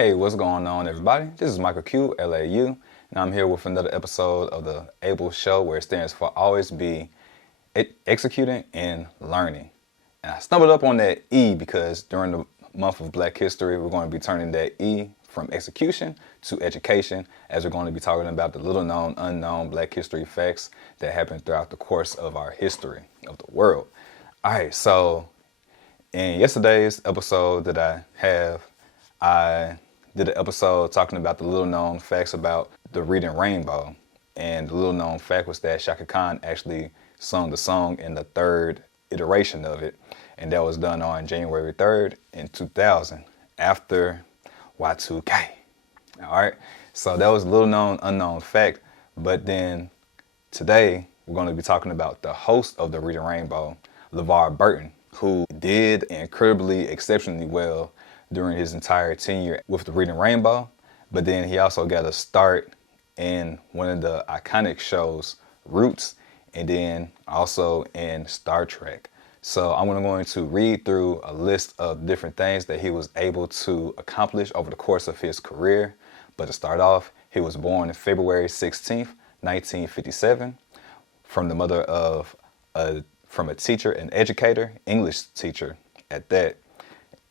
Hey, what's going on, everybody? This is MichaelQLau, and I'm here with another episode of the ABEL show, where it stands for Always Be Executing and Learning. And I stumbled up on that E because during the month of Black History, we're going to be turning that E from execution to education, as we're going to be talking about the little known, unknown Black history facts that happened throughout the course of our history of the world. All right, so in yesterday's episode that I did an episode talking about the little known facts about the reading rainbow. And the little known fact was that Shaka Khan actually sung the song in the third iteration of it. And that was done on January 3rd in 2000 after Y2K. All right. So that was a little known, unknown fact. But then today we're going to be talking about the host of the Reading Rainbow, LeVar Burton, who did incredibly, exceptionally well during his entire tenure with the Reading Rainbow. But then he also got a start in one of the iconic shows, Roots, and then also in Star Trek. So I'm going to read through a list of different things that he was able to accomplish over the course of his career. But to start off, he was born on February 16th, 1957, from the mother of from a teacher, an educator, English teacher at that,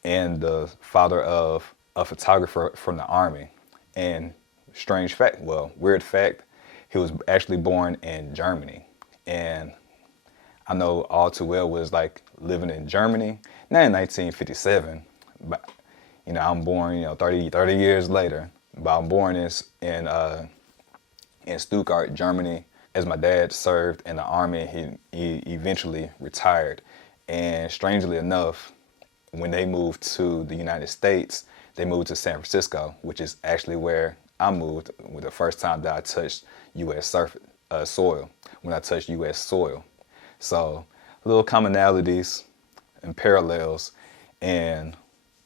and the father of a photographer from the Army. And strange fact, well, weird fact, he was actually born in Germany. And I know all too well was like living in Germany, not in 1957, but I'm born, 30 years later, but I'm born in Stuttgart, Germany, as my dad served in the Army. He eventually retired. And strangely enough, when they moved to the United States, they moved to San Francisco, which is actually where I moved the first time that I touched U.S. soil, when I touched U.S. soil. So little commonalities and parallels. And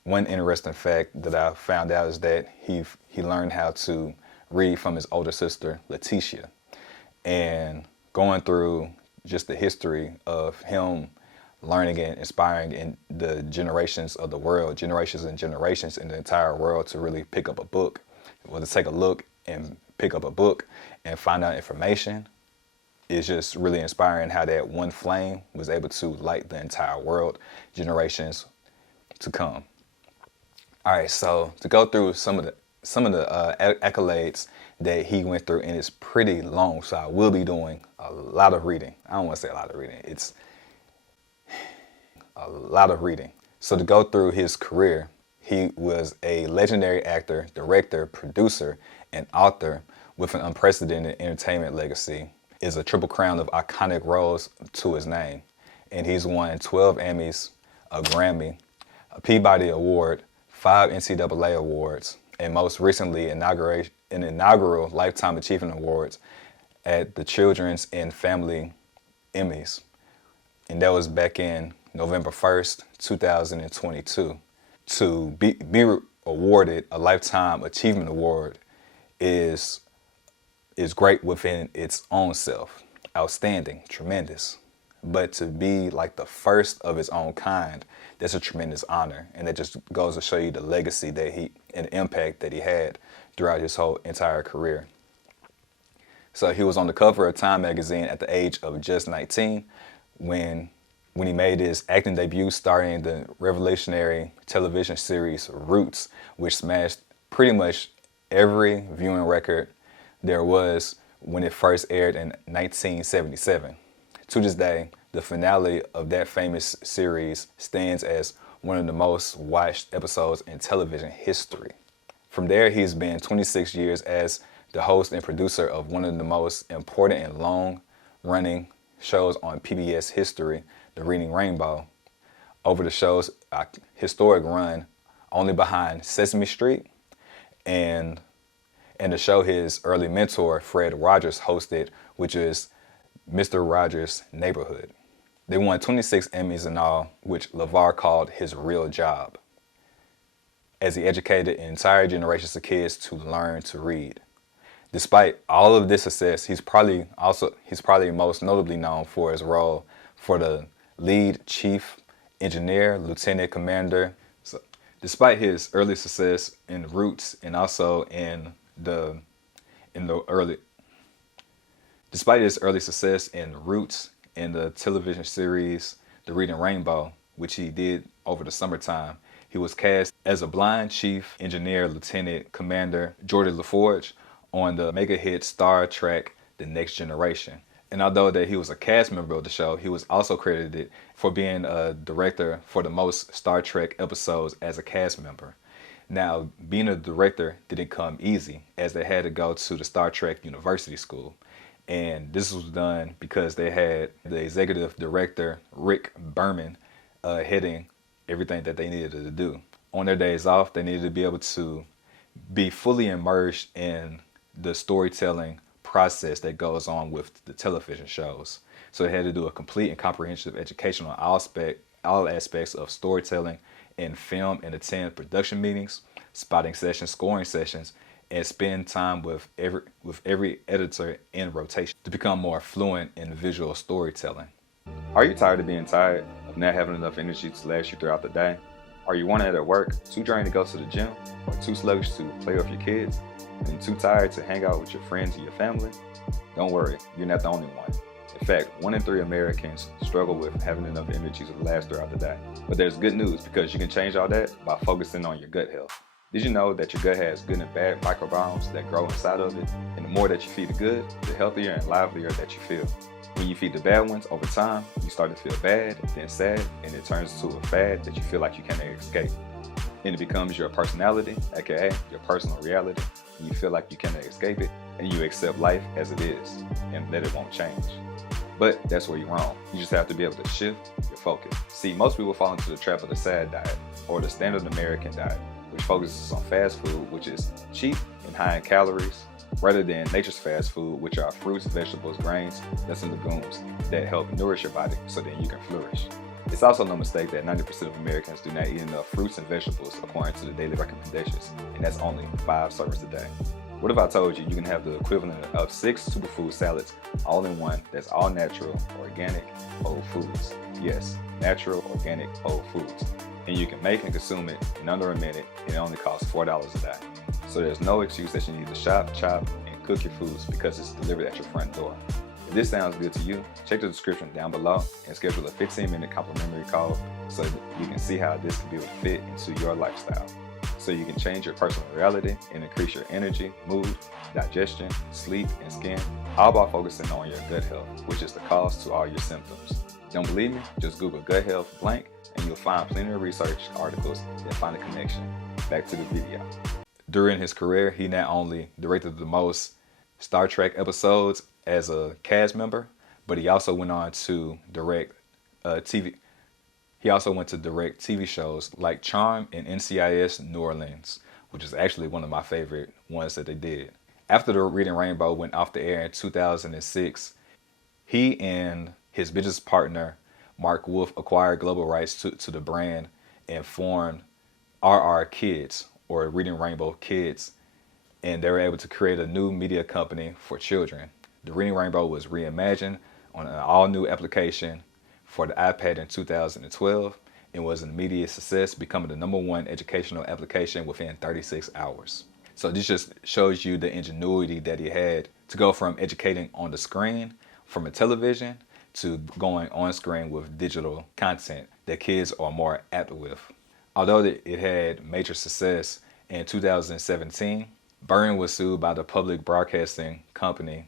one interesting fact that I found out is that he learned how to read from his older sister, Leticia. And going through just the history of him learning and inspiring in the generations of the world, generations and generations in the entire world, to really pick up a book, or to take a look and pick up a book and find out information, is just really inspiring how that one flame was able to light the entire world, generations to come. All right, so to go through some of the accolades that he went through, and it's pretty long, so I will be doing a lot of reading. I don't want to say a lot of reading. It's a lot of reading. So to go through his career, he was a legendary actor, director, producer, and author with an unprecedented entertainment legacy. Is a triple crown of iconic roles to his name. And he's won 12 Emmys, a Grammy, a Peabody Award, 5 NCAA awards, and most recently an inaugural Lifetime Achievement Awards at the Children's and Family Emmys. And that was back in November 1st, 2022. To be awarded a Lifetime Achievement Award is great within its own self. Outstanding, tremendous. But to be like the first of its own kind, that's a tremendous honor. And that just goes to show you the legacy that and impact that he had throughout his whole entire career. So he was on the cover of Time magazine at the age of just 19 when he made his acting debut, starring in the revolutionary television series Roots, which smashed pretty much every viewing record there was when it first aired in 1977. To this day, the finale of that famous series stands as one of the most watched episodes in television history. From there, he's been 26 years as the host and producer of one of the most important and long-running shows on PBS history, The Reading Rainbow. Over the show's historic run, only behind Sesame Street and the show his early mentor, Fred Rogers, hosted, which is Mr. Rogers' Neighborhood. They won 26 Emmys in all, which LeVar called his real job, as he educated entire generations of kids to learn to read. Despite all of this success, he's probably most notably known for his role for the lead chief engineer, lieutenant commander. So Despite his early success in Roots and also in the early despite his early success in Roots and the television series The Reading Rainbow, which he did over the summertime, he was cast as a blind chief engineer Lieutenant Commander Geordi LaForge on the mega hit Star Trek The Next Generation. And although that he was a cast member of the show, he was also credited for being a director for the most Star Trek episodes as a cast member. Now, being a director didn't come easy, as they had to go to the Star Trek University School. And this was done because they had the executive director, Rick Berman, heading everything that they needed to do. On their days off, they needed to be able to be fully immersed in the storytelling process that goes on with the television shows. So they had to do a complete and comprehensive education on all aspects of storytelling in film, and attend production meetings, spotting sessions, scoring sessions, and spend time with every editor in rotation to become more fluent in visual storytelling. Are you tired of being tired, of not having enough energy to last you throughout the day? Are you wanted at work, too drained to go to the gym, or too sluggish to play with your kids, and too tired to hang out with your friends and your family? Don't worry, you're not the only one. In fact, 1 in 3 Americans struggle with having enough energy to last throughout the day. But there's good news, because you can change all that by focusing on your gut health. Did you know that your gut has good and bad microbiomes that grow inside of it? And the more that you feed the good, the healthier and livelier that you feel. When you feed the bad ones over time, you start to feel bad, then sad, and it turns into a fad that you feel like you can't escape. And it becomes your personality, aka your personal reality, and you feel like you cannot escape it, and you accept life as it is, and that it won't change. But that's where you're wrong. You just have to be able to shift your focus. See, most people fall into the trap of the SAD diet, or the standard American diet, which focuses on fast food, which is cheap and high in calories, rather than nature's fast food, which are fruits, vegetables, grains, nuts, and legumes that help nourish your body so that you can flourish. It's also no mistake that 90% of Americans do not eat enough fruits and vegetables according to the daily recommendations, and that's only 5 servings a day. What if I told you you can have the equivalent of 6 superfood salads all in one that's all natural, organic, whole foods? Yes, natural, organic, whole foods. And you can make and consume it in under a minute, and it only costs $4 a day. So there's no excuse that you need to shop, chop, and cook your foods because it's delivered at your front door. If this sounds good to you, check the description down below and schedule a 15-minute complimentary call so you can see how this can be able to fit into your lifestyle. So you can change your personal reality and increase your energy, mood, digestion, sleep, and skin, all by focusing on your gut health, which is the cause to all your symptoms. Don't believe me? Just Google gut health blank and you'll find plenty of research articles that find a connection. Back to the video. During his career, he not only directed the most Star Trek episodes as a cast member, but he also went on to direct TV. He also went to direct TV shows like Charm and NCIS New Orleans, which is actually one of my favorite ones that they did. After The Reading Rainbow went off the air in 2006, he and his business partner, Mark Wolf, acquired global rights to the brand and formed RR Kids, or Reading Rainbow Kids, and they were able to create a new media company for children. The Reading Rainbow was reimagined on an all-new application for the iPad in 2012 and was an immediate success, becoming the #1 educational application within 36 hours. So this just shows you the ingenuity that he had to go from educating on the screen from a television to going on screen with digital content that kids are more apt with. Although it had major success, in 2017, Burton was sued by the public broadcasting company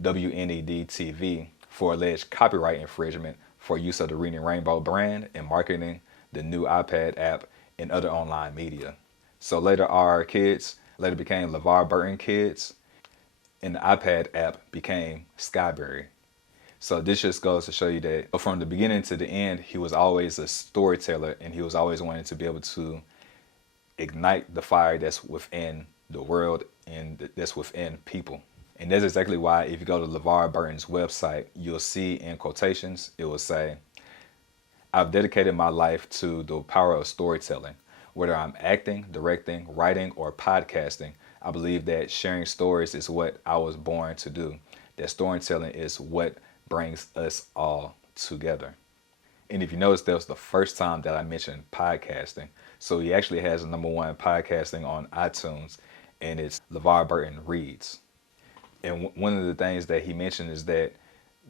WNED-TV for alleged copyright infringement for use of the Reading Rainbow brand and marketing the new iPad app and other online media. So later, RR Kids later became LeVar Burton Kids, and the iPad app became Skyberry. So this just goes to show you that from the beginning to the end, he was always a storyteller, and he was always wanting to be able to ignite the fire that's within the world and that's within people. And that's exactly why if you go to LeVar Burton's website, you'll see in quotations, it will say, "I've dedicated my life to the power of storytelling. Whether I'm acting, directing, writing, or podcasting, I believe that sharing stories is what I was born to do. That storytelling is what brings us all together." And if you notice, that was the first time that I mentioned podcasting. So he actually has a #1 podcasting on iTunes, and it's LeVar Burton Reads. And one of the things that he mentioned is that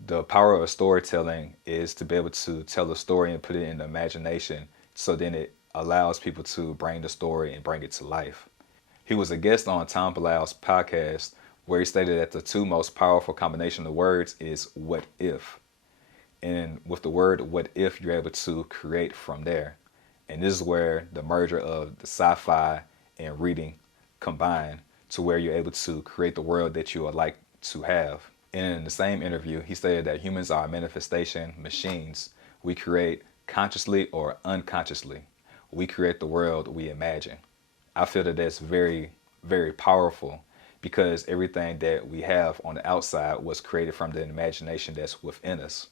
the power of storytelling is to be able to tell a story and put it in the imagination, so then it allows people to bring the story and bring it to life. He was a guest on Tom Palau's podcast, where he stated that the two most powerful combination of words is what if. And with the word what if, you're able to create from there. And this is where the merger of the sci-fi and reading combine, to where you're able to create the world that you would like to have. And in the same interview, he stated that humans are manifestation machines. We create consciously or unconsciously. We create the world we imagine. I feel that that's very, very powerful, because everything that we have on the outside was created from the imagination that's within us.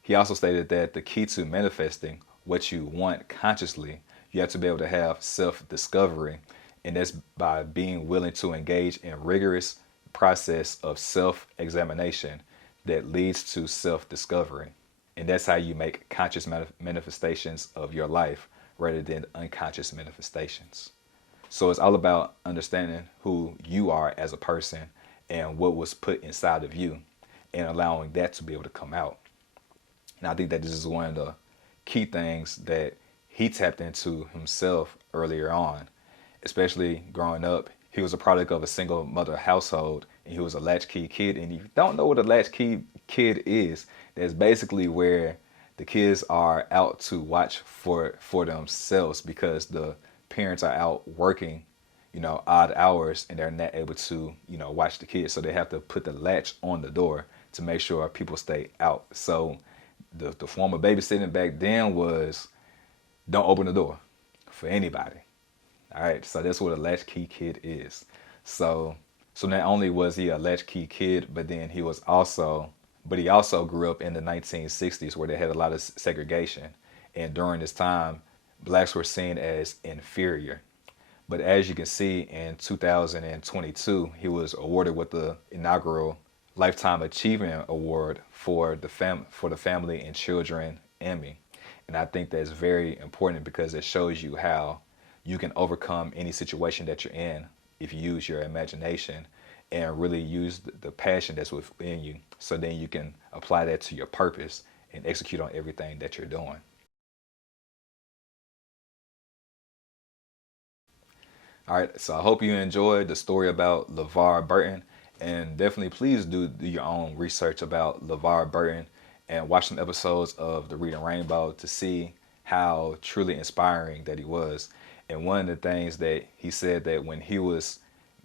He also stated that the key to manifesting what you want consciously, you have to be able to have self-discovery, and that's by being willing to engage in rigorous process of self-examination that leads to self-discovery. And that's how you make conscious manifestations of your life rather than unconscious manifestations. So it's all about understanding who you are as a person and what was put inside of you, and allowing that to be able to come out. And I think that this is one of the key things that he tapped into himself earlier on, especially growing up. He was a product of a single mother household, and he was a latchkey kid. And if you don't know what a latchkey kid is, that's basically where the kids are out to watch for themselves, because the parents are out working, odd hours, and they're not able to, watch the kids. So they have to put the latch on the door to make sure people stay out. So the form of babysitting back then was, don't open the door for anybody. All right, so that's what a latchkey kid is. So not only was he a latchkey kid, but then he also grew up in the 1960s, where they had a lot of segregation. And during this time, blacks were seen as inferior. But as you can see, in 2022, he was awarded with the inaugural Lifetime Achievement Award for the Family and Children Emmy. And I think that's very important, because it shows you how you can overcome any situation that you're in if you use your imagination and really use the passion that's within you, so then you can apply that to your purpose and execute on everything that you're doing. All right, so I hope you enjoyed the story about LeVar Burton, and definitely please do your own research about LeVar Burton and watch some episodes of The Reading Rainbow to see how truly inspiring that he was. And one of the things that he said, that when he was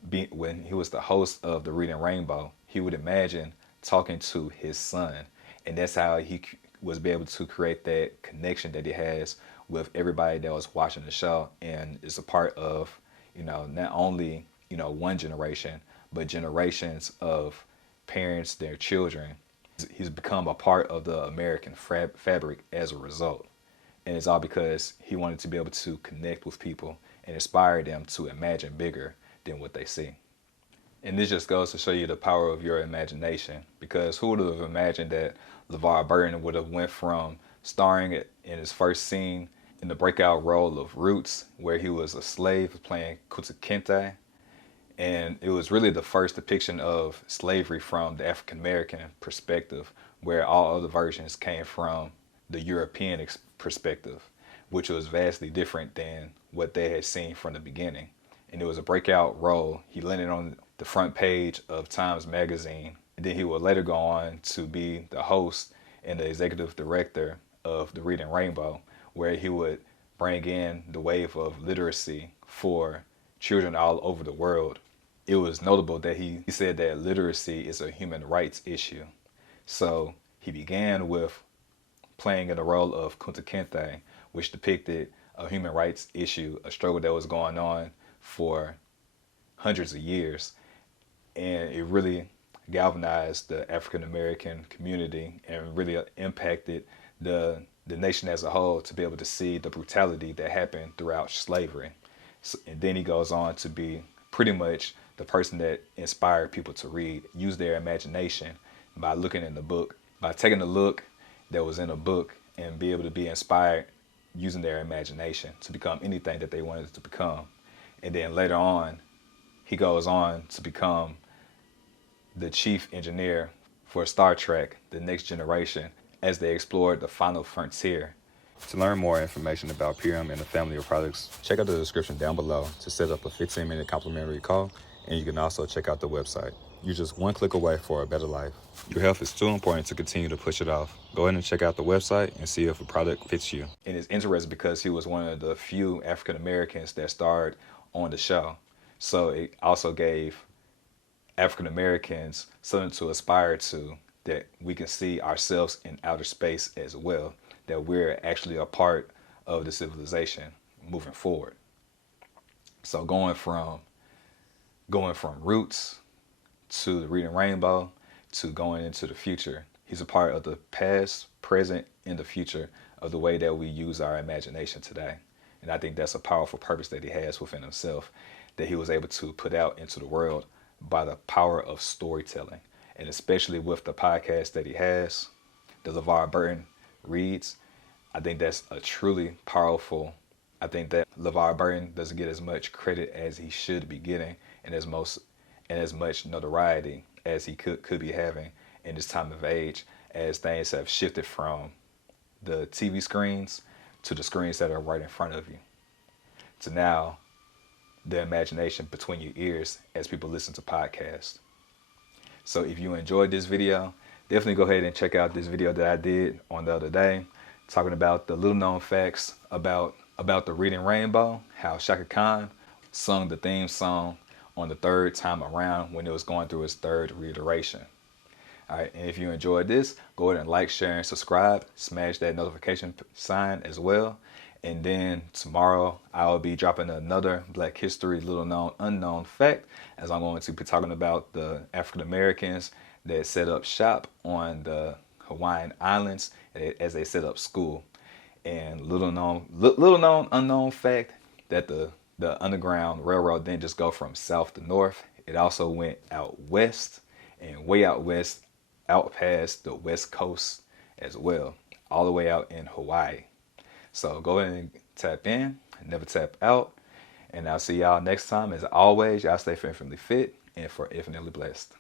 the host of The Reading Rainbow, he would imagine talking to his son, and that's how he was able to create that connection that he has with everybody that was watching the show, and is a part of, not only, one generation, but generations of parents, their children. He's become a part of the American fabric as a result. And it's all because he wanted to be able to connect with people and inspire them to imagine bigger than what they see. And this just goes to show you the power of your imagination, because who would have imagined that LeVar Burton would have went from starring in his first scene in the breakout role of Roots, where he was a slave playing Kunta Kinte. And it was really the first depiction of slavery from the African American perspective, where all other versions came from the European perspective, which was vastly different than what they had seen from the beginning. And it was a breakout role. He landed on the front page of Times Magazine, and then he would later go on to be the host and the executive director of The Reading Rainbow, where he would bring in the wave of literacy for children all over the world. It was notable that he said that literacy is a human rights issue. So he began with playing in the role of Kunta Kinte, which depicted a human rights issue, a struggle that was going on for hundreds of years. And it really galvanized the African American community and really impacted the nation as a whole to be able to see the brutality that happened throughout slavery. And then he goes on to be pretty much the person that inspired people to read, use their imagination by looking in the book, by taking a look that was in a book and be able to be inspired using their imagination to become anything that they wanted to become. And then later on, he goes on to become the chief engineer for Star Trek, The Next Generation, as they explored the final frontier. To learn more information about Purium and the family of products, check out the description down below to set up a 15-minute complimentary call, and you can also check out the website. You're just one click away for a better life. Your health is too important to continue to push it off. Go ahead and check out the website and see if a product fits you. And it's interesting because he was one of the few African Americans that starred on the show. So it also gave African Americans something to aspire to, that we can see ourselves in outer space as well, that we're actually a part of the civilization moving forward. So going from roots to the Reading Rainbow to going into the future, he's a part of the past, present, and the future of the way that we use our imagination today. And I think that's a powerful purpose that he has within himself, that he was able to put out into the world by the power of storytelling. And especially with the podcast that he has, the LeVar Burton Reads, I think that's a truly powerful. I think that LeVar Burton doesn't get as much credit as he should be getting, and as much notoriety as he could be having in this time of age, as things have shifted from the TV screens to the screens that are right in front of you, to now the imagination between your ears as people listen to podcasts. So if you enjoyed this video, definitely go ahead and check out this video that I did on the other day, talking about the little known facts about the Reading Rainbow, how Shaka Khan sung the theme song on the third time around when it was going through its third reiteration. All right, and if you enjoyed this, go ahead and like, share, and subscribe. Smash that notification sign as well. And then tomorrow I'll be dropping another Black History little known unknown fact, as I'm going to be talking about the African Americans that set up shop on the Hawaiian Islands as they set up school. And little known unknown fact that the Underground Railroad didn't just go from south to north. It also went out west, and way out west, out past the west coast as well, all the way out in Hawaii. So go ahead and tap in, never tap out. And I'll see y'all next time. As always, y'all stay infinitely fit and for infinitely blessed.